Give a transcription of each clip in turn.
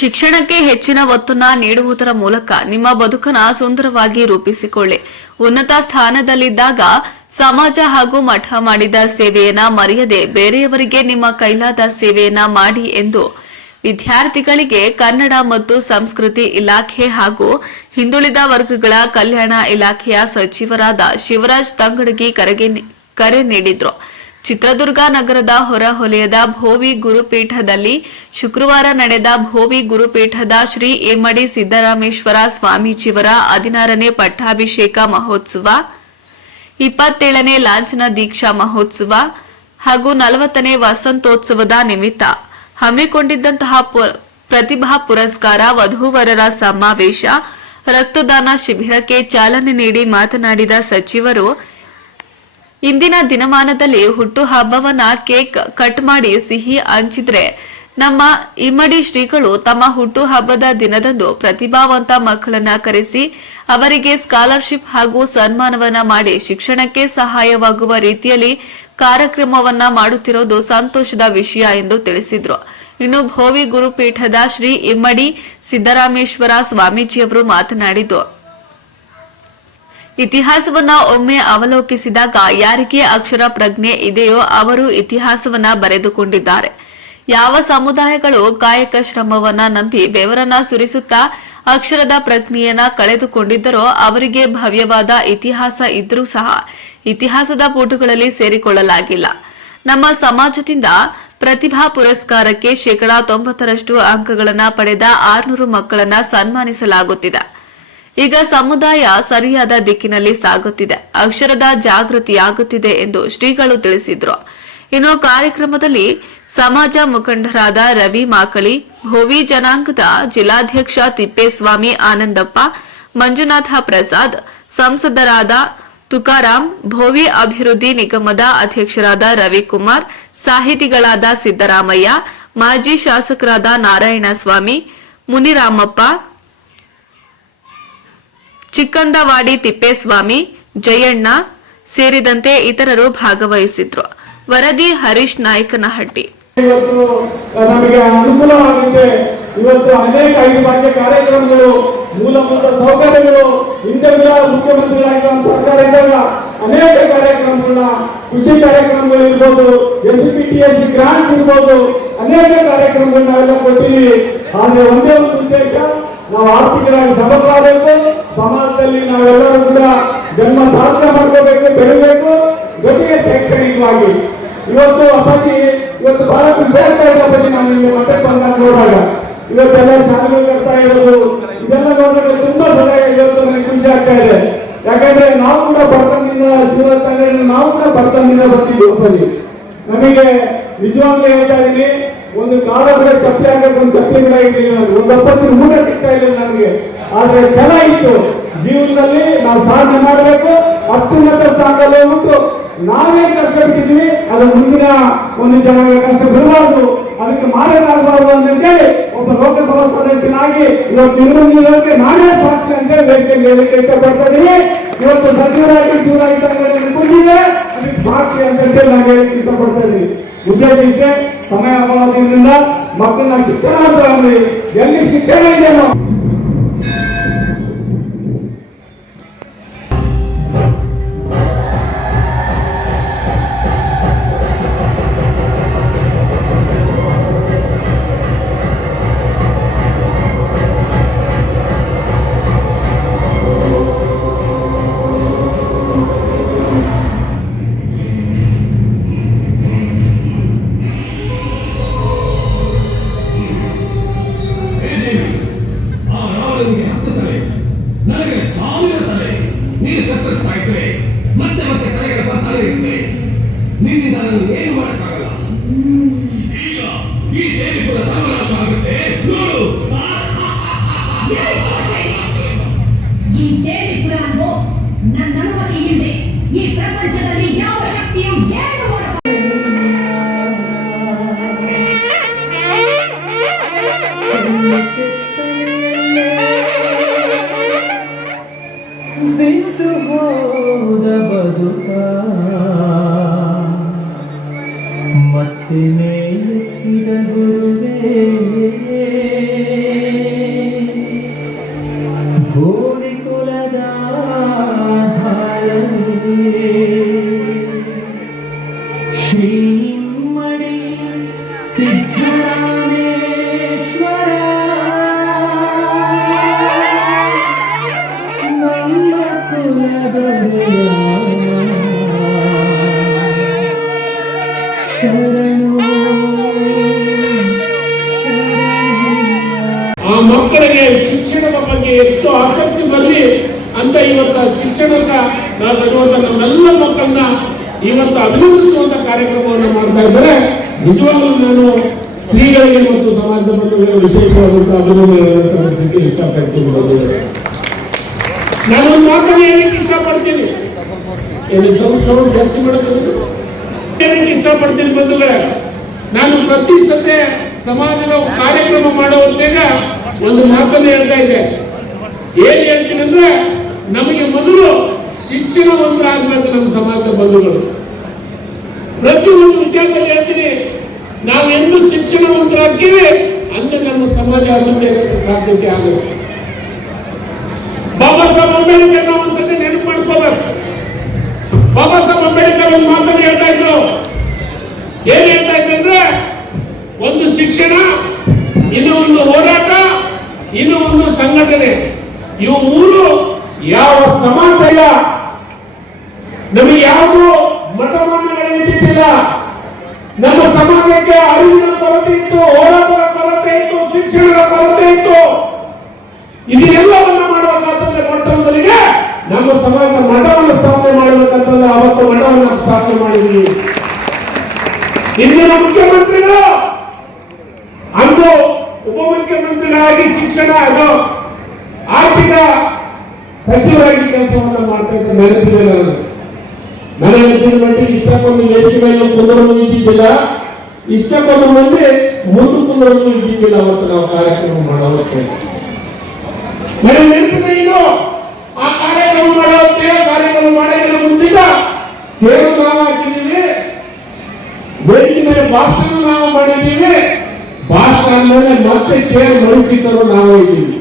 ಶಿಕ್ಷಣಕ್ಕೆ ಹೆಚ್ಚಿನ ಒತ್ತನ್ನ ನೀಡುವುದರ ಮೂಲಕ ನಿಮ್ಮ ಬದುಕನ್ನ ಸುಂದರವಾಗಿ ರೂಪಿಸಿಕೊಳ್ಳಿ. ಉನ್ನತ ಸ್ಥಾನದಲ್ಲಿದ್ದಾಗ ಸಮಾಜ ಹಾಗೂ ಮಠ ಮಾಡಿದ ಸೇವೆಯನ್ನ ಮರೆಯದೆ ಬೇರೆಯವರಿಗೆ ನಿಮ್ಮ ಕೈಲಾದ ಸೇವೆಯನ್ನ ಮಾಡಿ ಎಂದು ವಿದ್ಯಾರ್ಥಿಗಳಿಗೆ ಕನ್ನಡ ಮತ್ತು ಸಂಸ್ಕೃತಿ ಇಲಾಖೆ ಹಾಗೂ ಹಿಂದುಳಿದ ವರ್ಗಗಳ ಕಲ್ಯಾಣ ಇಲಾಖೆಯ ಸಚಿವರಾದ ಶಿವರಾಜ್ ತಂಗಡಗಿ ಕರೆಗೆ, ಕರೆ ನೀಡಿದ್ರು. ಚಿತ್ರದುರ್ಗ ನಗರದ ಹೊರಹೊಲಯದ ಭೋವಿ ಗುರುಪೀಠದಲ್ಲಿ ಶುಕ್ರವಾರ ನಡೆದ ಭೋವಿ ಗುರುಪೀಠದ ಶ್ರೀ ಎಮ್ಮಡಿ ಸಿದ್ದರಾಮೇಶ್ವರ ಸ್ವಾಮೀಜಿಯವರ ಹದಿನಾರನೇ ಪಟ್ಟಾಭಿಷೇಕ ಮಹೋತ್ಸವ, ಇಪ್ಪತ್ತೇಳನೇ ಲಾಂಛನ ದೀಕ್ಷಾ ಮಹೋತ್ಸವ ಹಾಗೂ ನಲವತ್ತನೇ ವಸಂತೋತ್ಸವದ ನಿಮಿತ್ತ ಹಮ್ಮಿಕೊಂಡಿದ್ದಂತಹ ಪ್ರತಿಭಾ ಪುರಸ್ಕಾರ ವಧುವರರ ಸಮಾವೇಶ, ರಕ್ತದಾನ ಶಿಬಿರಕ್ಕೆ ಚಾಲನೆ ನೀಡಿ ಮಾತನಾಡಿದ ಸಚಿವರು ಇಂದಿನ ದಿನಮಾನದಲ್ಲಿ ಹುಟ್ಟು ಹಬ್ಬವನ್ನ ಕೇಕ್ ಕಟ್ ಮಾಡಿ ಸಿಹಿ ಹಂಚಿದ್ರೆ ನಮ್ಮ ಇಮ್ಮಡಿ ಶ್ರೀಗಳು ತಮ್ಮ ಹುಟ್ಟು ಹಬ್ಬದ ದಿನದಂದು ಪ್ರತಿಭಾವಂತ ಮಕ್ಕಳನ್ನ ಕರೆಸಿ ಅವರಿಗೆ ಸ್ಕಾಲರ್ಶಿಪ್ ಹಾಗೂ ಸನ್ಮಾನವನ್ನ ಮಾಡಿ ಶಿಕ್ಷಣಕ್ಕೆ ಸಹಾಯವಾಗುವ ರೀತಿಯಲ್ಲಿ ಕಾರ್ಯಕ್ರಮವನ್ನ ಮಾಡುತ್ತಿರೋದು ಸಂತೋಷದ ವಿಷಯ ಎಂದು ತಿಳಿಸಿದ್ರು. ಇನ್ನು ಭೋವಿ ಗುರುಪೀಠದ ಶ್ರೀ ಇಮ್ಮಡಿ ಸಿದ್ದರಾಮೇಶ್ವರ ಸ್ವಾಮೀಜಿಯವರು ಮಾತನಾಡಿದ್ದು ಇತಿಹಾಸವನ್ನ ಒಮ್ಮೆ ಅವಲೋಕಿಸಿದಾಗ ಯಾರಿಗೆ ಅಕ್ಷರ ಪ್ರಜ್ಞೆ ಇದೆಯೋ ಅವರು ಇತಿಹಾಸವನ್ನ ಬರೆದುಕೊಂಡಿದ್ದಾರೆ. ಯಾವ ಸಮುದಾಯಗಳು ಕಾಯಕ ಶ್ರಮವನ್ನ ನಂಬಿ ಬೆವರನ್ನ ಸುರಿಸುತ್ತಾ ಅಕ್ಷರದ ಪ್ರಜ್ಞೆಯನ್ನ ಕಳೆದುಕೊಂಡಿದ್ದರೋ ಅವರಿಗೆ ಭವ್ಯವಾದ ಇತಿಹಾಸ ಇದ್ರೂ ಸಹ ಇತಿಹಾಸದ ಪುಟಗಳಲ್ಲಿ ಸೇರಿಕೊಳ್ಳಲಾಗಿಲ್ಲ. ನಮ್ಮ ಸಮಾಜದಿಂದ ಪ್ರತಿಭಾ ಪುರಸ್ಕಾರಕ್ಕೆ ಶೇಕಡಾ ತೊಂಬತ್ತರಷ್ಟು ಅಂಕಗಳನ್ನ ಪಡೆದ ಆರ್ನೂರು ಮಕ್ಕಳನ್ನ ಸನ್ಮಾನಿಸಲಾಗುತ್ತಿದೆ. ಈಗ ಸಮುದಾಯ ಸರಿಯಾದ ದಿಕ್ಕಿನಲ್ಲಿ ಸಾಗುತ್ತಿದೆ. ಅಕ್ಷರದ ಜಾಗೃತಿಯಾಗುತ್ತಿದೆ ಎಂದು ಶ್ರೀಗಳು ತಿಳಿಸಿದ್ರು. ಇನ್ನು ಕಾರ್ಯಕ್ರಮದಲ್ಲಿ ಸಮಾಜ ಮುಖಂಡರಾದ ರವಿ ಮಾಕಳಿ ಭೋವಿ ಜನಾಂಗದ ಜಿಲ್ಲಾಧ್ಯಕ್ಷ ತಿಪ್ಪೇಸ್ವಾಮಿ ಆನಂದಪ್ಪ, ಮಂಜುನಾಥ ಪ್ರಸಾದ್, ಸಂಸದರಾದ ತುಕಾರಾಂ, ಭೋವಿ ಅಭಿವೃದ್ಧಿ ನಿಗಮದ ಅಧ್ಯಕ್ಷರಾದ ರವಿಕುಮಾರ್, ಸಾಹಿತಿಗಳಾದ ಸಿದ್ದರಾಮಯ್ಯ, ಮಾಜಿ ಶಾಸಕರಾದ ನಾರಾಯಣಸ್ವಾಮಿ, ಮುನಿರಾಮಪ್ಪ ಚಿಕ್ಕಂದವಾಡಿ ತಿಪ್ಪೇಸ್ವಾಮಿ, ಜಯಣ್ಣ ಸೇರಿದಂತೆ ಇತರರು ಭಾಗವಹಿಸಿದ್ರು. ವರದಿ ಹರೀಶ್ ನಾಯಕನಹಟ್ಟಿ. ಇವತ್ತು ನಮಗೆ ಅನುಕೂಲವಾಗುತ್ತೆ ಇವತ್ತು ಅನೇಕ ಐದು ಭಾಗ್ಯ ಕಾರ್ಯಕ್ರಮಗಳು, ಮೂಲಭೂತ ಸೌಕರ್ಯಗಳು ಹಿಂದೆ ಮುಖ್ಯಮಂತ್ರಿಗಳಾಗಿ ನಮ್ಮ ಸರ್ಕಾರ ಇದ್ದಾಗ ಅನೇಕ ಕಾರ್ಯಕ್ರಮಗಳನ್ನ, ಕೃಷಿ ಕಾರ್ಯಕ್ರಮಗಳು ಇರ್ಬೋದು S P T S grants ಇರ್ಬೋದು ಅನೇಕ ಕಾರ್ಯಕ್ರಮಗಳನ್ನ ನಾವೆಲ್ಲ ಕೊಟ್ಟಿದ್ದೀವಿ. ಆದರೆ ಒಂದೇ ಒಂದು ಉದ್ದೇಶ, ನಾವು ಆರ್ಥಿಕರಾಗಿ ಸಬಲರಾಗಬೇಕು ಸಮಾಜದಲ್ಲಿ ನಾವೆಲ್ಲರೂ ಕೂಡ ಜನ್ಮ ಸಾಧನೆ ಮಾಡ್ಕೋಬೇಕು, ಬೆಳಿಬೇಕು, ಜೊತೆಗೆ ಶೈಕ್ಷಣಿಕವಾಗಿ. ಇವತ್ತು ಅಪ್ಪಾಜಿ ಇವತ್ತು ಬಹಳ ಖುಷಿ ಆಗ್ತಾ ಇದೆ ಅಪ್ಪಾಜಿ ನಾನು ನಿಮಗೆ ಮತ್ತೆ ಬಂದಾಗ ನೋಡುವಾಗ ಇವತ್ತೆಲ್ಲ ಶಾಲೆ ಕಟ್ತಾ ಇರೋದು, ಇದೆಲ್ಲ ನೋಡಿದ್ರೆ ತುಂಬಾ ಸರಿಯಾಗಿ ಇವತ್ತು ನನಗೆ ಖುಷಿ ಆಗ್ತಾ ಇದೆ. ಯಾಕಂದ್ರೆ ನಾವು ಕೂಡ ಬರ್ತಂದಿನ ಶಿವರಾತ್ರಿ ನಾವು ಕೂಡ ಬರ್ತಂದಿನ ಬರ್ತಿದ್ವಿ ಅಪ್ಪಾಜಿ ನಮಗೆ ನಿಜವಾಗ್ಲೂ ಹೇಳ್ತಾ ಇದೀನಿ ಒಂದು ಕಾಲ ಕೂಡ ಚಪ್ಪಲಿ ಹಾಕಕ್ಕೆ ಒಂದು ಚಪ್ಪೆ ಕೂಡ. ಒಂದು ಅಪ್ಪತ್ತಿನ ಊಟ ಸಿಗ್ತಾ ಇಲ್ಲ ನನಗೆ ಆದ್ರೆ ಚೆನ್ನಾಗಿತ್ತು. ಜೀವನದಲ್ಲಿ ನಾವು ಸಾಧನೆ ಮಾಡಬೇಕು ಅತ್ಯುನ್ನತ ಸ್ಥಾನದಲ್ಲಿ ಉಂಟು. ನಾವೇ ಕಷ್ಟ ಬಿಟ್ಟಿದ್ವಿ ಅದು ಮುಂದಿನ ಒಂದು ಜನ ಕಷ್ಟ ಬರಬಾರ್ದು. ಅದಕ್ಕೆ ಮಾರಾಟಬಾರದು ಅಂತ ಹೇಳಿ ಒಬ್ಬ ಲೋಕಸಭಾ ಸದಸ್ಯನಾಗಿ ಇವತ್ತು ನಿರ್ಬಂಧಿಸೋದಕ್ಕೆ ನಾನೇ ಸಾಕ್ಷಿ ಅಂತೇಳಿ ಹೇಳಿ ಹೇಳಿಕೆ ಇಷ್ಟಪಡ್ತಾ ಇವತ್ತು ಸಚಿವರಾಗಿ ಶಿವರಾಗಿ ಸಾಕ್ಷಿ ಅಂತ ಹೇಳಿ ನಾನು ಹೇಳಿಕೆ ಇಷ್ಟಪಡ್ತಾ ಇದೀನಿ ಉದ್ದೇಶ ಇಷ್ಟೇ ಸಮಯ ಅಭಾವದಿಂದ ಮಕ್ಕಳನ್ನ ಶಿಕ್ಷಣ ಅಂತ ಅಂದ್ರೆ ಎಲ್ಲಿ ಶಿಕ್ಷಣ ಇದೆಯೋ ಇದ್ರೆ ಮತ್ತೆ ಮತ್ತೆ ಕಲೆಗಳ ಬರ್ತಾನೆ ಇರುತ್ತೆ ನಿನ್ನಿಂದ ನಾನು ಏನು ಮಾಡಕ್ಕಾಗಲ್ಲ. ಈಗ ಈ ದೇವಿ ಕೂಡ ಸರ್ವನಾಶ ಆಗುತ್ತೆ. ನೋಡು. ಈ ದೇವಿ ಪುರಾಣವು ನನ್ನ ಅನುಮತಿ ಇಲ್ಲದೆ ಈ ಪ್ರಪಂಚದಲ್ಲಿ ಯಾವ ಶಕ್ತಿಯು ಬಿದ್ದು ಹೋದ ಬದುಕ ಮತ್ತೆ ಮೇಲೆತ್ತಿದ ಗುರುವೇ ಆ ಮಕ್ಕಳಿಗೆ ಶಿಕ್ಷಣದ ಬಗ್ಗೆ ಹೆಚ್ಚು ಆಸಕ್ತಿ ಬರಲಿ ಅಂತ ಇವತ್ತ ಶಿಕ್ಷಣಕ ಬರುವಂತ ನಮ್ಮೆಲ್ಲ ಮಕ್ಕಳನ್ನ ಇವತ್ತು ಅಭಿನಂದಿಸುವಂತ ಕಾರ್ಯಕ್ರಮವನ್ನು ಮಾಡ್ತಾ ಇದ್ದಾರೆ. ನಿಜವಾಗ್ಲೂ ನಾನು ಶ್ರೀಗಳಿಗೆ ಮತ್ತು ಸಮಾಜದ ಮಕ್ಕಳಿಗೆ ವಿಶೇಷವಾದಂತಹ ಅಭಿನಂದನೆಗಳನ್ನು ಸಲ್ಲಿಸಲಿಕ್ಕೆ ಇಷ್ಟಪಡ್ತೀನಿ. ನಾನು ಮಾತನ್ನು ಹೇಳಲಿಕ್ಕೆ ಇಷ್ಟಪಡ್ತೀನಿ. ಸಂಸ್ಥೆಗಳು ಜಾಸ್ತಿ ಮಾಡಬೇಕು ಇಷ್ಟಪಡ್ತೀನಿ ಬಂಧುಗಳೇ. ನಾನು ಪ್ರತಿ ಸತೆ ಸಮಾಜದ ಕಾರ್ಯಕ್ರಮ ಮಾಡೋ ಹೊತ್ತಿಗೆ ಒಂದು ಮಾತನ್ನು ಹೇಳ್ತಾ ಇದ್ದೆ. ಏನ್ ಹೇಳ್ತೀನಿ ಅಂದ್ರೆ, ನಮಗೆ ಮೊದಲು ಶಿಕ್ಷಣ ಶಿಕ್ಷಣವಂತರಾಗಬೇಕು ನಮ್ಮ ಸಮಾಜದ ಬಂಧುಗಳು. ಪ್ರತಿಯೊಂದು ವಿಚಾರದಲ್ಲಿ ಹೇಳ್ತೀನಿ, ನಾವು ಎಂದು ಶಿಕ್ಷಣವಂತರಾಗ್ತೀವಿ ಅಂದ್ರೆ ನಮ್ಮ ಸಮಾಜ ಅಭಿವೃದ್ಧಿ ಸಾಧ್ಯತೆ ಆಗುತ್ತೆ. ಬಾಬಾ ಸಾಹೇಬ್ ಅಂಬೇಡ್ಕರ್ ನಾವು ಒಂದ್ಸತಿ ನೆನಪು ಮಾಡ್ಕೋಬೇಕು. ಬಾಬಾ ಸಾಹೇಬ್ ಅಂಬೇಡ್ಕರ್ ಒಂದು ಮಾತನ್ನು ಹೇಳ್ತಾ ಇದ್ರು. ಏನ್ ಹೇಳ್ತಾ ಒಂದು ಶಿಕ್ಷಣ, ಇನ್ನು ಒಂದು ಹೋರಾಟ, ಇನ್ನು ಒಂದು ಸಂಘಟನೆ. ಇವು ಮೂರು ಯಾವ ಸಮಾನತೆಯ ನಮಗೆ ಯಾವುದು ಮಠಮಾನ್ಯಗಳಿದ್ದಿದ್ದಿಲ್ಲ ನಮ್ಮ ಸಮಾಜಕ್ಕೆ ಅರಿವಿನ ಕೊರತೆ ಇತ್ತು ಹೋರಾಟದ ಕೊರತೆ ಇತ್ತು ಶಿಕ್ಷಣದ ಕೊರತೆ ಇತ್ತು ಇದನ್ನೆಲ್ಲವನ್ನ ಮಾಡಬೇಕಾದ್ರೆ ಮೊಟ್ಟ ಮೊದಲಿಗೆ ನಮ್ಮ ಸಮಾಜ ಮಠವನ್ನು ಸ್ಥಾಪನೆ ಮಾಡಬೇಕಂತಂದ್ರೆ ಅವತ್ತು ಮಠವನ್ನು ಸ್ಥಾಪನೆ ಮಾಡಿದ್ವಿ ಇಂದಿನ ಮುಖ್ಯಮಂತ್ರಿಗಳು ಅಂದು ಉಪಮುಖ್ಯಮಂತ್ರಿಗಳಾಗಿ ಶಿಕ್ಷಣ ಅದು ಆರ್ಥಿಕ ಸಚಿವರಾಗಿ ಕೆಲಸವನ್ನು ಮಾಡ್ತಾ ಇದ್ದ ನೆನಪಿದೆ ನನಗೆ ನನ್ನ ಮಟ್ಟಿಗೆ ಇಷ್ಟಕ್ಕೊಂದು ವೇದಿಕೆ ಮೇಲೆ ಕುಂದರನ್ನು ಇದ್ದಿದ್ದಿಲ್ಲ. ಇಷ್ಟಕ್ಕೊಂದು ಮಂದಿ ಮುಂದೆ ಕುಂದರನ್ನು ಇದ್ದಿದ್ದಿಲ್ಲ ಅವತ್ತು ನಾವು ಕಾರ್ಯಕ್ರಮ ಮಾಡೋದಕ್ಕೆ. ನನಗೆ ನೆನಪಿದೆ ಇದು ಆ ಕಾರ್ಯಕ್ರಮ ಮಾಡೋದಕ್ಕೆ ಕಾರ್ಯಕ್ರಮ ಮಾಡೋದಕ್ಕೆ ಮುಂಚಿತ ಸೇರು ನಾವು ಹಾಕಿದ್ದೀವಿ. ವೇದಿಕೆ ಮೇಲೆ ಭಾಷಣ ನಾವು ಮಾಡಿದ್ದೀವಿ. ಭಾಷಣ ಆದ್ಮೇಲೆ ಮತ್ತೆ ಚೇರ್ ಮರುಚಿತರು ನಾವು ಇದ್ದೀವಿ.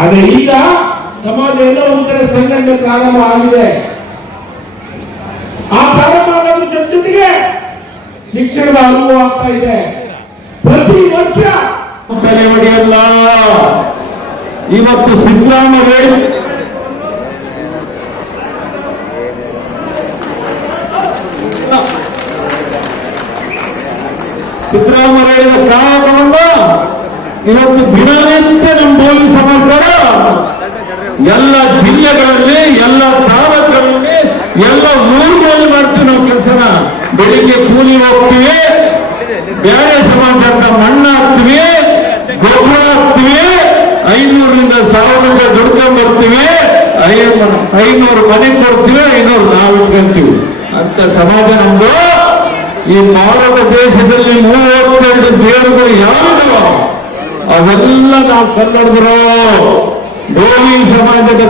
ಆದ್ರೆ ಈಗ ಸಮಾಜ ಎಲ್ಲ ಒಂದ್ ಕಡೆ ಸಂಘಟನೆ ಪ್ರಾರಂಭ ಆಗಿದೆ. ಆ ಪ್ರಾರಂಭ ಆಗೋದ್ರ ಜೊತೆ ಜೊತೆಗೆ ಶಿಕ್ಷಣದ ಅನುಭವ ಆಗ್ತಾ ಇದೆ. ಪ್ರತಿ ವರ್ಷ ಇವತ್ತು ಸಿದ್ದರಾಮಯ್ಯ ದಿನನಿತ್ಯ ನಮ್ಮ ಬೋಲಿ ಸಮಾಚಾರ ಎಲ್ಲ ಜಿಲ್ಲೆಗಳಲ್ಲಿ, ಎಲ್ಲ ತಾಲೂಕುಗಳಲ್ಲಿ ಎಲ್ಲ ಊರುಗಳಲ್ಲಿ ಮಾಡ್ತೀವಿ ನಾವು ಕೆಲಸನ. ಬೆಳಿಗ್ಗೆ ಕೂಲಿ ಹೋಗ್ತೀವಿ ಬೇರೆ ಸಮಾಜದ ಮಣ್ಣು ಹಾಕ್ತಿವಿ, ಗೊಬ್ಬರ ಹಾಕ್ತಿವಿ, ಐನೂರರಿಂದ ಸಾವಿರ ರೂಪಾಯಿ ದುಡ್ಕೊಂಡ್ ಬರ್ತೀವಿ, ಐನೂರು ಮನೆ ಕೊಡ್ತೀವಿ, ಐನೂರು ನಾವು ಇಟ್ಕೊಂತೀವಿ. ಅಂತ ಸಮಾಜ ನಮ್ದು. ಈ ಭಾರತ ದೇಶದಲ್ಲಿ ಮೂವತ್ತೆರಡು ದೇವರುಗಳು ಯಾವ್ದು ಅವೆಲ್ಲ ನಾವು ಕನ್ನಡದರು ಗೋವಿ ಸಮಾಜದ